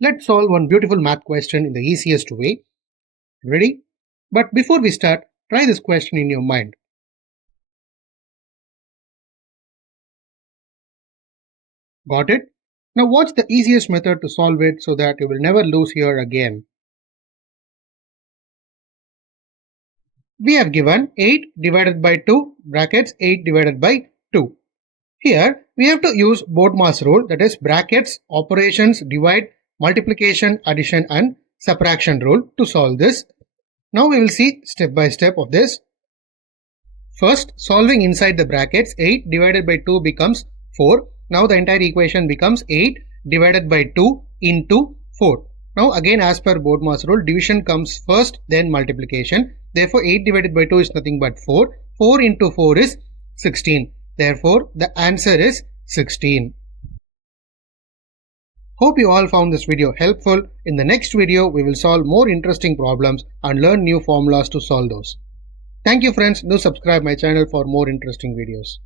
Let's solve one beautiful math question in the easiest way. Ready? But before we start, try this question in your mind. Got it? Now watch the easiest method to solve it so that you will never lose here again. We have given 8 divided by 2 brackets 8 divided by 2. Here we have to use BODMAS rule, that is brackets, operations, divide, multiplication, addition and subtraction rule to solve this. Now we will see step by step of this. First, solving inside the brackets, 8 divided by 2 becomes 4. Now the entire equation becomes 8 divided by 2 into 4. Now again, as per BODMAS rule, division comes first, then multiplication. Therefore 8 divided by 2 is nothing but 4. 4 into 4 is 16. Therefore the answer is 16. Hope you all found this video helpful. In the next video, we will solve more interesting problems and learn new formulas to solve those. Thank you friends. Do subscribe my channel for more interesting videos.